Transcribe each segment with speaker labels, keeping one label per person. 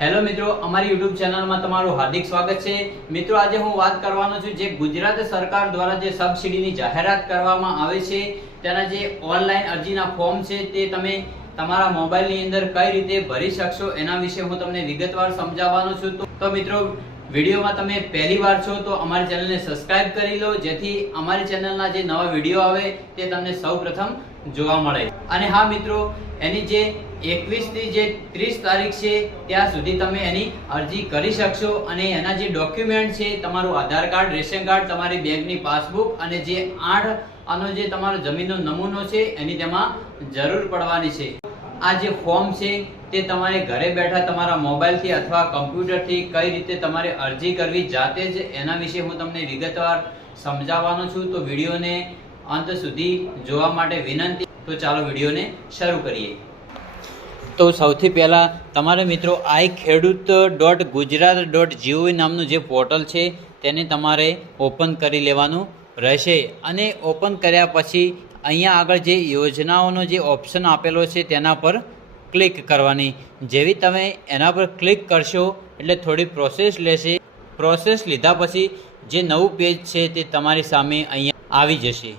Speaker 1: Hello મિત્રો, અમારી YouTube ચેનલમાં તમારું હાર્દિક સ્વાગત છે. મિત્રો, આજે હું વાત કરવાનો છું જે ગુજરાત સરકાર દ્વારા જે સબસિડીની જાહેરાત કરવામાં આવે છે, તેના જે ઓનલાઈન અરજીના ફોર્મ છે, તે તમે તમારા મોબાઈલની અંદર કઈ રીતે ભરી શકશો એના વિશે હું તમને વિગતવાર સમજાવવાનો છું. તો- મિત્રો વિડીયોમાં તમે પહેલી વાર છો તો અમારી ચેનલને સબસ્ક્રાઇબ કરી લો, જેથી અમારી ચેનલના જે નવા વીડિયો આવે તે તમને સૌપ્રથમ જોવા મળે. અને હા મિત્રો, એની જે એકવીસથી જે ત્રીસ તારીખ છે, ત્યાં સુધી તમે એની અરજી કરી શકશો અને એના જે ડોક્યુમેન્ટ છે, તમારું આધાર કાર્ડ, રેશન કાર્ડ, તમારી બેંકની પાસબુક અને જે આઠ આનો જે તમારો જમીનનો નમૂનો છે, એની તેમાં જરૂર પડવાની છે. આ જે ફોર્મ છે, તે તમારે ઘરે બેઠા તમારા મોબાઈલથી અથવા કમ્પ્યુટરથી કઈ રીતે તમારે અરજી કરવી, જાતે જ એના વિશે હું તમને વિગતવાર સમજાવવાનો છું. તો વિડીયોને અંત સુધી જોવા માટે વિનંતી. તો ચાલો વિડીયોને શરૂ કરીએ. તો સૌથી પહેલાં તમારે મિત્રો આઈ ખેડૂત ડોટ ગુજરાત ડોટ જીઓવી નામનું જે પોર્ટલ છે, તેને તમારે ઓપન કરી લેવાનું. રહેશે અને ઓપન કર્યા પછી અહીંયા આગળ જે યોજનાઓનો જે ઓપ્શન આપેલો છે તેના પર ક્લિક કરવાની. જેવી તમે એના પર ક્લિક કરશો એટલે થોડી પ્રોસેસ લેશે. પ્રોસેસ લીધા પછી જે નવું પેજ છે તે તમારી સામે અહીંયા આવી જશે.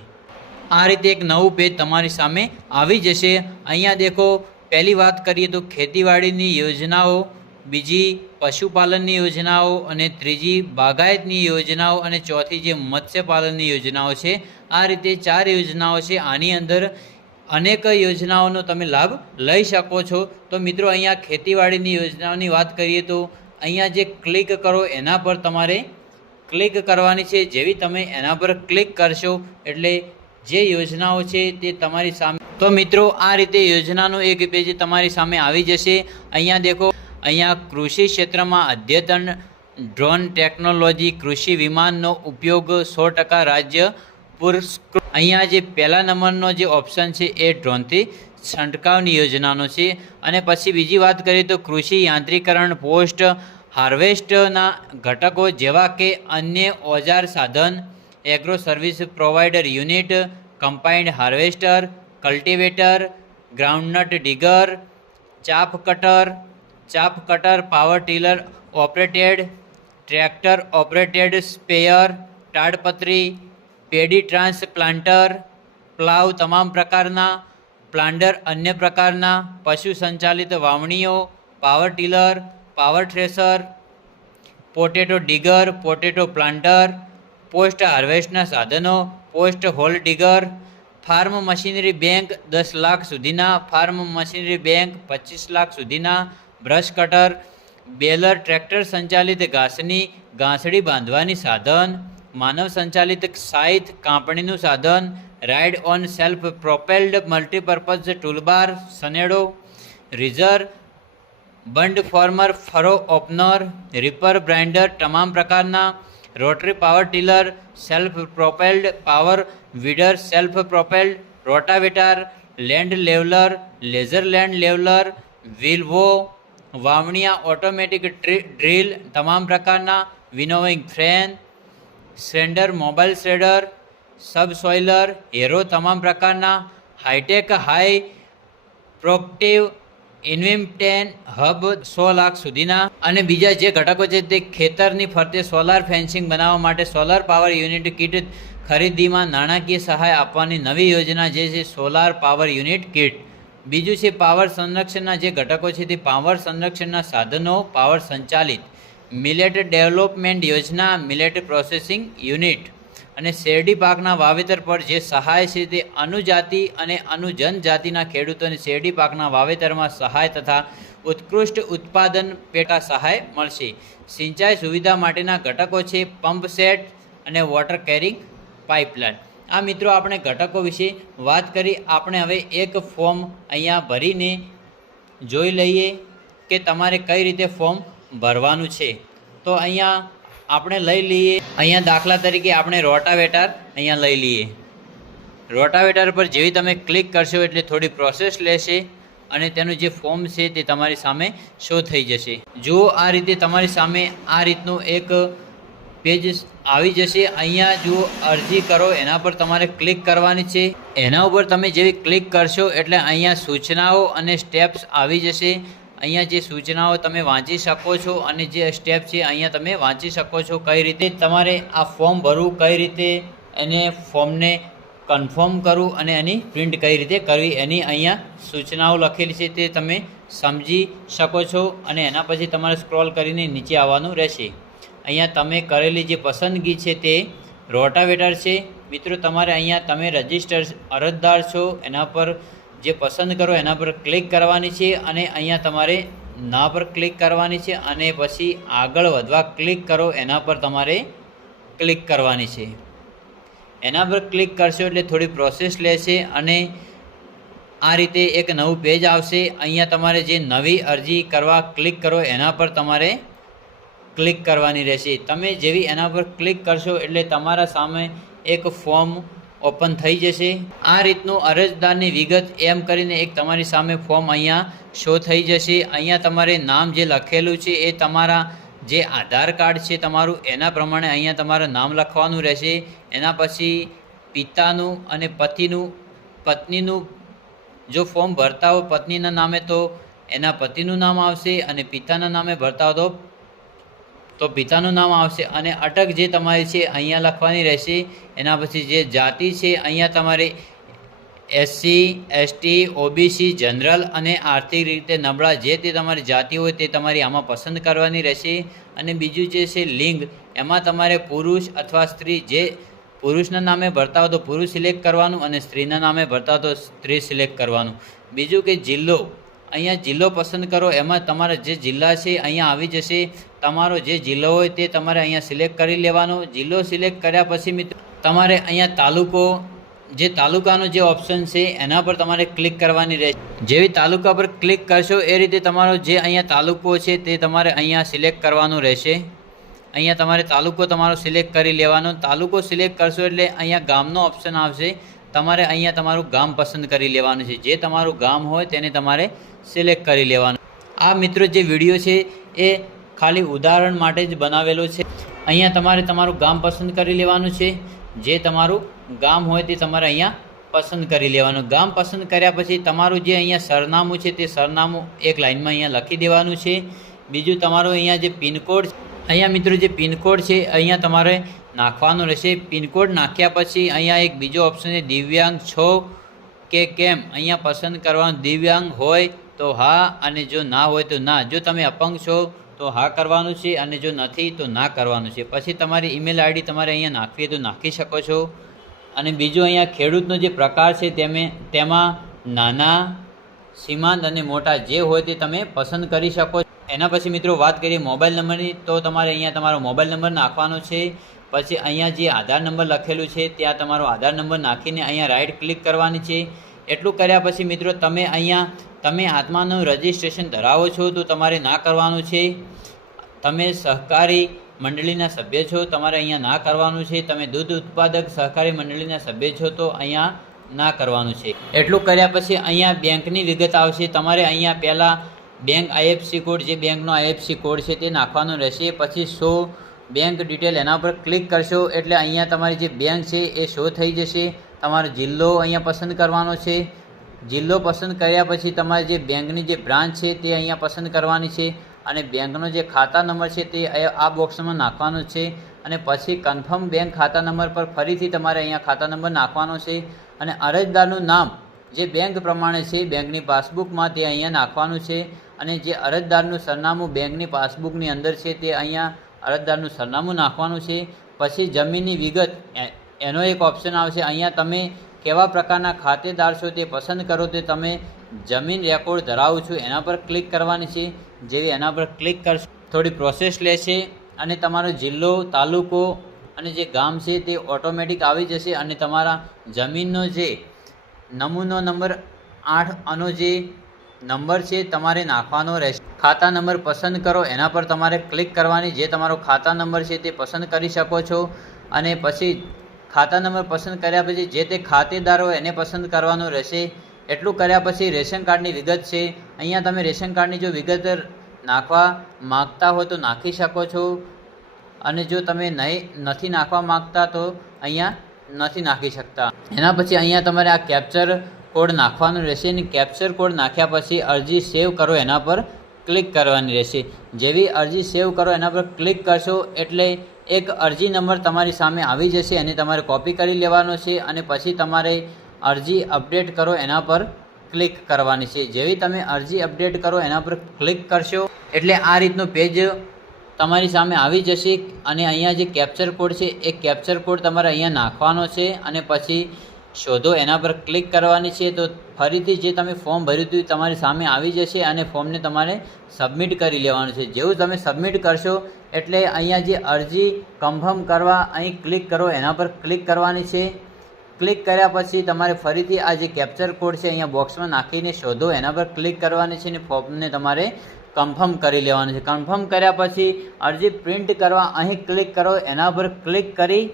Speaker 1: આ રીતે એક નવું પેજ તમારી સામે આવી જશે. અહીંયા દેખો, પહેલી વાત કરીએ તો ખેતીવાડીની યોજનાઓ. બીજી પશુપાલનની યોજનાઓ અને ત્રીજી બાગાયતની યોજનાઓ અને ચોથી જે મત્સ્યપાલનની યોજનાઓ છે, આ રીતે ચાર યોજનાઓ છે. આની અંદર અનેક યોજનાઓનો તમે લાભ લઈ શકો છો. તો મિત્રો, અહીંયા ખેતીવાડીની યોજનાઓની વાત કરીએ તો અહીંયા જે ક્લિક કરો, એના પર તમારે ક્લિક કરવાની છે. જેવી તમે એના પર ક્લિક કરશો, એટલે જે યોજનાઓ છે તે તમારી સામે તો મિત્રો, આ રીતે યોજનાનું એક પેજ તમારી સામે આવી જશે. અહીંયા દેખો અહીંયા કૃષિ ક્ષેત્રમાં અદ્યતન ડ્રોન ટેકનોલોજી કૃષિ વિમાનનો ઉપયોગ સો ટકા રાજ્ય પુરસ્કૃત. અહીંયા જે પહેલા નંબરનો જે ઓપ્શન છે એ ડ્રોનથી છંટકાવની યોજનાનો છે. અને પછી બીજી વાત કરીએ તો કૃષિ યાંત્રીકરણ પોસ્ટ હાર્વેસ્ટના ઘટકો જેવા કે અન્ય ઓજાર સાધન, agro service provider unit combined harvester, cultivator, groundnut digger, chaff cutter chaff cutter power tiller operated tractor operated spare તાડપત્રી, paddy transplanter plough તમામ પ્રકારના પ્લાન્ટર અન્ય પ્રકારના, પશુ સંચાલિત વાવણીઓ power tiller power thresher potato digger potato planter post હાર્વેસ્ટના સાધનો post hole digger farm machinery bank દસ લાખ સુધીના farm machinery bank પચીસ લાખ સુધીના બ્રશ કટર, બેલર ટ્રેક્ટર સંચાલિત ઘાસની ઘાસડી બાંધવાની સાધન, માનવ સંચાલિત સાઇથ કાપણીનું સાધન, ride on self propelled multipurpose toolbar, Sanedo, ridger, bund former, furrow opener, reaper binder તમામ પ્રકારના, rotary power tiller, self propelled power weeder, self propelled rotavator, land leveller, laser land leveller, વિલ્વો વાવણિયા ઓટોમેટિક ડ્રીલ તમામ પ્રકારના વિનોવિંગ ફ્રેન શ્રેન્ડર mobile શ્રેડર સબસોઇલર harrow તમામ પ્રકારના high tech high productive ઇન્વિમટેન hub સો લાખ સુધીના અને બીજા જે ઘટકો છે તે ખેતરની ફરતે સોલાર ફેન્સિંગ બનાવવા માટે સોલાર પાવર યુનિટ કીટ ખરીદીમાં નાણાકીય સહાય આપવાની નવી યોજના જે છે સોલાર પાવર યુનિટ કીટ. બીજું છે પાવર સંરક્ષણના જે ઘટકો છે તે પાવર સંરક્ષણના સાધનો, પાવર સંચાલિત, મિલેટ ડેવલપમેન્ટ યોજના, મિલેટ પ્રોસેસિંગ યુનિટ અને શેરડી પાકના વાવેતર પર જે સહાય છે તે અનુજાતિ અને અનુજનજાતિના ખેડૂતોને શેરડી પાકના વાવેતરમાં સહાય તથા ઉત્કૃષ્ટ ઉત્પાદન પેટા સહાય મળશે. સિંચાઈ સુવિધા માટેના ઘટકો છે પંપ સેટ અને વોટર કેરિંગ પાઇપલાઇન. આ મિત્રો આપણે ઘટકો વિશે વાત કરી. આપણે હવે એક ફોર્મ અહીંયા ભરીને જોઈ લઈએ કે તમારે કઈ રીતે ફોર્મ ભરવાનું છે. તો અહીંયા આપણે લઈ લઈએ. અહીંયા દાખલા તરીકે આપણે રોટાવેટર અહીંયા લઈ લઈએ. રોટાવેટર પર જેવી તમે ક્લિક કરશો એટલે થોડી પ્રોસેસ લેશે અને તેનું જે ફોર્મ છે તે તમારી સામે શો થઈ જશે. જો આ રીતે તમારી સામે આ રીતનું એક પેજ આવી જશે, અહીંયા જો અરજી કરો, એના પર તમારે ક્લિક કરવાની છે. એના ઉપર તમે જેવી ક્લિક કરશો એટલે અહીંયા સૂચનાઓ અને સ્ટેપ્સ આવી જશે. અહીંયા જે સૂચનાઓ તમે વાંચી શકો છો અને જે સ્ટેપ છે, અહીંયા તમે વાંચી શકો છો કઈ રીતે તમારે આ ફોર્મ ભરવું, કઈ રીતે એને ફોર્મને કન્ફર્મ કરવું અને એની પ્રિન્ટ કઈ રીતે કરવી, એની અહીંયા સૂચનાઓ લખેલી છે તે તમે સમજી શકો છો અને એના પછી તમારે સ્ક્રોલ કરીને નીચે આવવાનું રહેશે. અહીંયા તમે કરેલી જે પસંદગી છે તે રોટાવેટર છે. મિત્રો, તમારે અહીંયા તમે રજિસ્ટર અરજદાર છો, એના પર જે પસંદ કરો એના પર ક્લિક કરવાની છે અને અહીંયા તમારે ના પર ક્લિક કરવાની છે અને પછી આગળ વધવા ક્લિક કરો એના પર તમારે ક્લિક કરવાની છે. એના પર ક્લિક કરશો એટલે થોડી પ્રોસેસ લેશે અને આ રીતે એક નવું પેજ આવશે. અહીંયા તમારે જે નવી અરજી કરવા ક્લિક કરો એના પર તમારે ક્લિક કરવાની રહેશે. તમે જેવી એના પર ક્લિક કરશો એટલે તમારા સામે એક ફોર્મ ઓપન થઈ જશે. આ રીતનું અરજદારની વિગત એમ કરીને એક તમારી સામે ફોર્મ અહીંયા શો થઈ જશે. અહીંયા તમારે નામ જે લખેલું છે એ તમારા જે આધાર કાર્ડ છે તમારું, એના પ્રમાણે અહીંયા તમારે નામ લખવાનું રહેશે. એના પછી પિતાનું અને પતિનું, પત્નીનું જો ફોર્મ ભરતા હો પત્નીના નામે તો એના પતિનું નામ આવશે અને પિતાના નામે ભરતા હો તો તો પિતાનું નામ આવશે અને અટક જે તમારી છે અહીંયા લખવાની રહેશે, એના પછી જે જાતિ છે અહીંયા તમારે એસસી એસટી ઓબીસી જનરલ અને આર્થિક રીતે નબળા જે તે તમારી જાતિ હોય તે તમારી આમાં પસંદ કરવાની રહેશે. અને બીજું જે છે લિંગ, એમાં તમારે પુરુષ અથવા સ્ત્રી જે પુરુષના નામે ભરતા હોય તો પુરુષ સિલેક્ટ કરવાનું અને સ્ત્રીના નામે ભરતા તો સ્ત્રી સિલેક્ટ કરવાનું. બીજું કે જિલ્લો અહીંયા જિલ્લો પસંદ કરો, એમાં તમારા જે જિલ્લા છે અહીંયા આવી જશે. તમારો જે જિલ્લો હોય તે તમારે અહીંયા સિલેક્ટ કરી લેવાનો. જિલ્લો સિલેક્ટ કર્યા પછી મિત્રો, તમારે અહીંયા તાલુકો, જે તાલુકાનો જે ઓપ્શન છે એના પર તમારે ક્લિક કરવાની રહેશે. જેવી તાલુકા પર ક્લિક કરશો એ રીતે તમારો જે અહીંયા તાલુકો છે તે તમારે અહીંયા સિલેક્ટ કરવાનું રહેશે. અહીંયા તમારે તાલુકો તમારો સિલેક્ટ કરી લેવાનો. તાલુકો સિલેક્ટ કરશો એટલે અહીંયા ગામનો ઓપ્શન આવશે. તમારે અહીંયા તમારું ગામ પસંદ કરી લેવાનું છે. જે તમારું ગામ હોય તેને તમારે સિલેક્ટ કરી લેવાનું. આ મિત્રો જે વીડિયો છે એ ખાલી ઉદાહરણ માટે જ બનાવેલો છે. અહીંયા તમારે તમારું ગામ પસંદ કરી લેવાનું છે. જે તમારું ગામ હોય તે તમારે અહીંયા પસંદ કરી લેવાનું. ગામ પસંદ કર્યા પછી તમારું જે અહીંયા સરનામું છે તે સરનામું એક લાઇનમાં અહીંયા લખી દેવાનું છે. બીજું તમારું અહીંયા જે પિનકોડ અહીંયા મિત્રો જે પિનકોડ છે, અહીંયા તમારે નાખવાનો રહેશે. પિનકોડ નાખ્યા પછી અહીંયા એક બીજો ઓપ્શન છે, દિવ્યાંગ છો કે કેમ? અહીંયા પસંદ કરવાનું દિવ્યાંગ હોય તો હા અને જો ના હોય તો ના. જો તમે અપંગ છો તો હા કરવાનું છે અને જો નથી તો ના કરવાનું છે. પછી તમારી ઈમેલ આઈડી તમારે અહીંયા નાખવી તો નાખી શકો છો. અને બીજો અહીંયા ખેડૂતનો જે પ્રકાર છે, તેમે તેમાં નાના, સીમાંત અને મોટા જે હોય તે તમે પસંદ કરી શકો એના પછી મિત્રો વાત કરીએ મોબાઈલ નંબરની, તો તમારે અહીંયા તમારો મોબાઈલ નંબર નાખવાનો છે. પછી અહીંયા જે આધાર નંબર લખેલું છે, ત્યાં તમારો આધાર નંબર નાખીને અહીંયા રાઇટ ક્લિક કરવાની છે. એટલું કર્યા પછી મિત્રો તમે અહીંયા, તમે આત્માનું રજિસ્ટ્રેશન ધરાવો છો તો તમારે ના કરવાનું છે. તમે સહકારી મંડળીના સભ્ય છો, તમારે અહીંયા ના કરવાનું છે. તમે દૂધ ઉત્પાદક સહકારી મંડળીના સભ્ય છો તો અહીંયા ના કરવાનું છે. એટલું કર્યા પછી અહીંયા બેંકની વિગત આવશે. તમારે અહીંયા પહેલાં બેંક આઈએફસી કોડ જે બેંકનો આઈએફસી કોડ છે, તે નાખવાનો રહેશે. પછી શો બેંક ડિટેલ એના પર ક્લિક કરશો એટલે અહીંયા તમારી જે બેંક છે એ શો થઈ જશે. તમારો જિલ્લો અહીંયા પસંદ કરવાનો છે. જિલ્લો પસંદ કર્યા પછી તમારે જે બેંકની જે બ્રાન્ચ છે તે અહીંયા પસંદ કરવાની છે અને બેંકનો જે ખાતા નંબર છે તે આ બોક્સમાં નાખવાનો છે અને પછી કન્ફર્મ બેંક ખાતા નંબર પર ફરીથી તમારે અહીંયા ખાતા નંબર નાખવાનો છે અને અરજદારનું નામ જે બેંક પ્રમાણે છે, બેંકની પાસબુકમાં તે અહીંયા નાખવાનું છે. અને જે અરજદારનું સરનામું બેંકની પાસબુકની અંદર છે તે અહીંયા અરજદારનું સરનામું નાખવાનું છે. પછી જમીનની વિગત એનો એક ઓપ્શન આવશે. અહીંયા તમે કેવા પ્રકારના ખાતેદાર છો તે પસંદ કરો તે તમે જમીન રેકોર્ડ ધરાવો છો એના પર ક્લિક કરવાની છે. જેવી એના પર ક્લિક કરશો, થોડી પ્રોસેસ લેશે અને તમારો જિલ્લો, તાલુકો અને જે ગામ છે તે ઓટોમેટિક આવી જશે અને તમારા જમીનનો જે નમૂનો નંબર આઠ, આનો જે નંબર છે તમારે નાખવાનો રહેશે. ખાતા નંબર પસંદ કરો, એના પર તમારે ક્લિક કરવાની જે તમારો ખાતા નંબર છે તે પસંદ કરી શકો છો. અને પછી ખાતા નંબર પસંદ કર્યા પછી જે તે ખાતેદાર હોય એને પસંદ કરવાનું રહેશે. એટલું કર્યા પછી રેશન કાર્ડની વિગત છે. અહીંયા તમે રેશન કાર્ડની જો વિગત નાખવા માગતા હો તો નાખી શકો છો. અને જો તમે નહીં નથી નાખવા માંગતા તો અહીંયા નથી નાખી શકતા. એના પછી અહીંયા તમારે આ કેપ્ચર કોડ નાખવાનો રહેશે અને કેપ્ચર કોડ નાખ્યા પછી અરજી સેવ કરો એના પર ક્લિક કરવાની રહેશે. જેવી અરજી સેવ કરો એના પર ક્લિક કરશો એટલે એક અરજી નંબર તમારી સામે આવી જશે અને તમારે કોપી કરી લેવાનો છે અને પછી તમારે અરજી અપડેટ કરો એના પર ક્લિક કરવાની છે. જેવી તમે અરજી અપડેટ કરો એના પર ક્લિક કરશો એટલે આ રીતનું પેજ તમારી સામે આવી જશે અને અહીંયા જે કેપ્ચર કોડ છે, એ કેપ્ચર કોડ તમારે અહીંયા નાખવાનો છે અને પછી શોધો, એના પર ક્લિક કરવાની છે, તો ફરીથી જે તમે ફોર્મ ભર્યું હતું તમારી સામે આવી જશે અને ફોર્મને તમારે સબમિટ કરી લેવાનું છે. જેવું તમે સબમિટ કરશો એટલે અહીંયા જે અરજી કન્ફર્મ કરવા અહીં ક્લિક કરો, એના પર ક્લિક કરવાની છે. ક્લિક કર્યા પછી તમારે ફરીથી આ જે કેપ્ચર કોડ છે અહીંયા બોક્સમાં નાખીને શોધો, એના પર ક્લિક કરવાની છે અને ફોર્મને તમારે કન્ફર્મ કરી લેવાનું છે. કન્ફર્મ કર્યા પછી અરજી પ્રિન્ટ કરવા અહીં ક્લિક કરો, એના પર ક્લિક કરી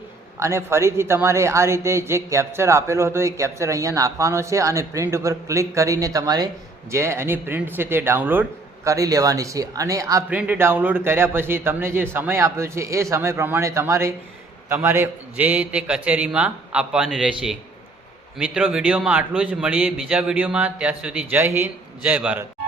Speaker 1: અને ફરીથી તમારે આ રીતે જે કેપ્ચર આપેલો હતો એ કેપ્ચર અહીંયા નાખવાનો છે અને પ્રિન્ટ ઉપર ક્લિક કરીને તમારે જે એની પ્રિન્ટ છે તે ડાઉનલોડ કરી લેવાની છે. અને આ પ્રિન્ટ ડાઉનલોડ કર્યા પછી તમને જે સમય આપ્યો છે એ સમય પ્રમાણે તમારે તમારે જે તે કચેરીમાં આપવાની રહેશે. મિત્રો, વિડીયોમાં આટલું જ. મળીએ બીજા વિડીયોમાં. ત્યાં સુધી જય હિન્દ, જય ભારત.